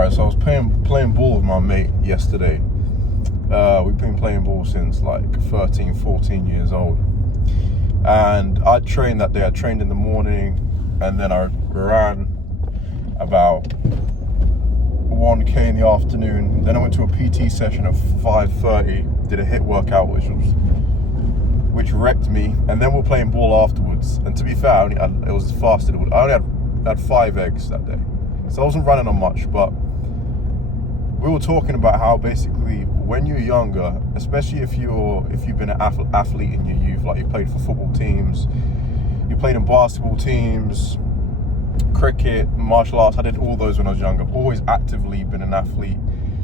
Alright, so I was playing ball with my mate yesterday. We've been playing ball since like 13, 14 years old. And I trained that day. I trained in the morning, and then I ran about 1K in the afternoon. Then I went to a PT session at 5:30, did a HIIT workout, which wrecked me. And then we're playing ball afterwards. And to be fair, it was fasted. I only had 5 eggs that day. So I wasn't running on much, but we were talking about how basically when you're younger, especially if you've been an athlete in your youth, like you played for football teams, you played in basketball teams, cricket, martial arts. I did all those when I was younger. I've always actively been an athlete.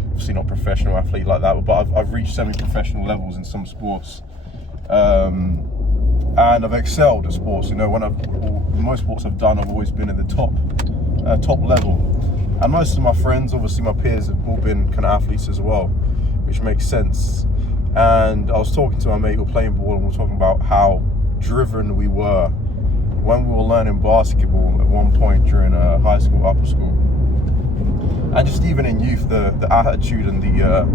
Obviously not professional athlete like that, but I've reached semi-professional levels in some sports. And I've excelled at sports. Most sports I've done, I've always been at the top level. And most of my friends, obviously my peers, have all been kind of athletes as well, which makes sense. And I was talking to my mate who were playing ball, and we were talking about how driven we were when we were learning basketball at one point during high school, upper school. And just even in youth, the attitude and the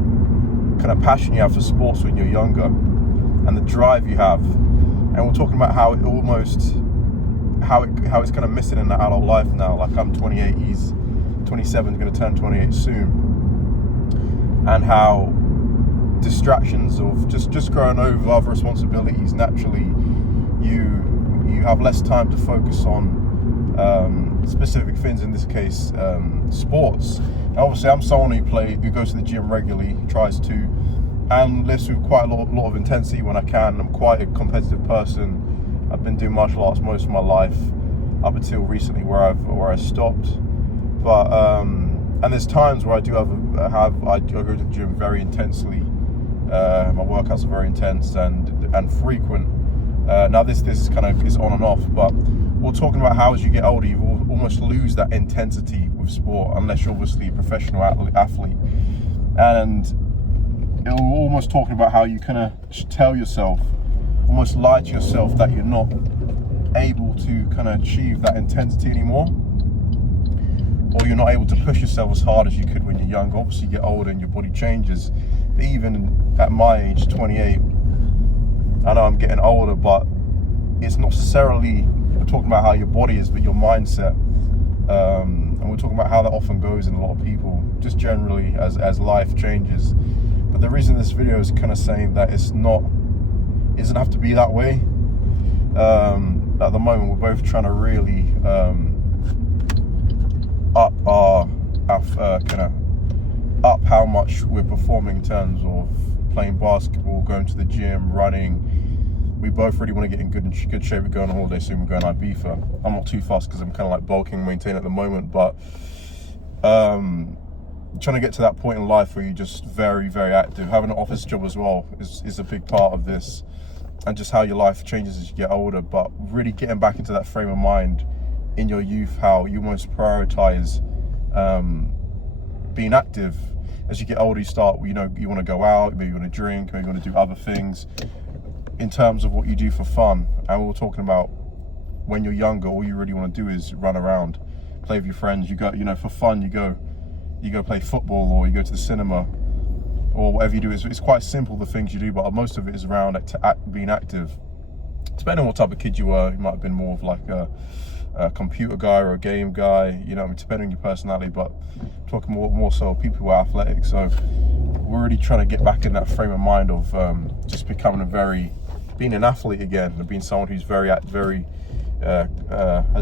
kind of passion you have for sports when you're younger, and the drive you have. And we're talking about how it's kind of missing in the adult life now. Like, I'm 28, he's 27, going to turn 28 soon. And how distractions of just growing over other responsibilities, naturally you have less time to focus on specific things, in this case sports. And obviously I'm someone who goes to the gym regularly, tries to, and lifts with quite a lot of intensity when I can. I'm quite a competitive person. I've been doing martial arts most of my life, up until recently where I stopped. But and there's times where I go to the gym very intensely. My workouts are very intense and frequent. Now this is kind of is on and off, but we're talking about how as you get older, you almost lose that intensity with sport, unless you're obviously a professional athlete. And we're almost talking about how you kind of tell yourself, almost lie to yourself, that you're not able to kind of achieve that intensity anymore, or you're not able to push yourself as hard as you could when you're young. Obviously you get older and your body changes. But even at my age, 28, I know I'm getting older, but it's not necessarily, we're talking about how your body is, but your mindset. And we're talking about how that often goes in a lot of people, just generally as life changes. But the reason this video is kind of saying that it doesn't have to be that way. At the moment, we're both trying to really up how much we're performing in terms of playing basketball, going to the gym, running. We both really want to get in good shape. We're going on holiday soon. We're going to Ibiza. I'm not too fast because I'm kind of like bulking and maintaining at the moment, but trying to get to that point in life where you're just very, very active. Having an office job as well is a big part of this, and just how your life changes as you get older. But really getting back into that frame of mind in your youth, how you almost prioritize being active. As you get older, you start, you want to go out, maybe you want to drink, maybe you want to do other things in terms of what you do for fun. And we're talking about when you're younger, all you really want to do is run around, play with your friends. You go, for fun, you go play football, or you go to the cinema, or whatever you do. It's quite simple, the things you do, but most of it is around being active. Depending on what type of kid you were, you might have been more of like a computer guy or a game guy, depending on your personality. But talking more so people who are athletic. So we're really trying to get back in that frame of mind of just being an athlete again, and being someone who's very has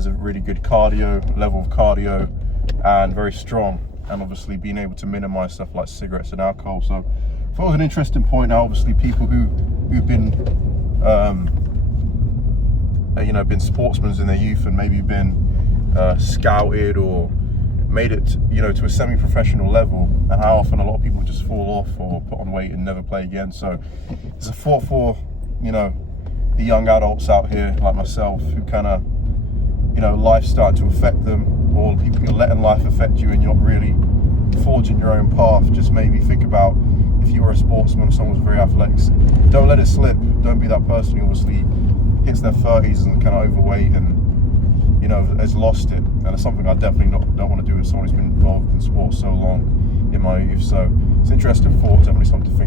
a really good level of cardio, and very strong, and obviously being able to minimize stuff like cigarettes and alcohol. So I thought it was an interesting point. Now obviously people who've been been sportsmen in their youth, and maybe been scouted or made it to a semi-professional level, and how often a lot of people just fall off or put on weight and never play again. So it's a thought for the young adults out here like myself, who kind of life's starting to affect them, or people you're letting life affect you and you're not really forging your own path. Just maybe think about, if you were a sportsman, someone who's very athletic, don't let it slip. Don't be that person who obviously hits their 30s and kind of overweight and you know, has lost it, and it's something I definitely don't want to do with someone who's been involved in sport so long in my youth. So it's interesting thought, definitely something to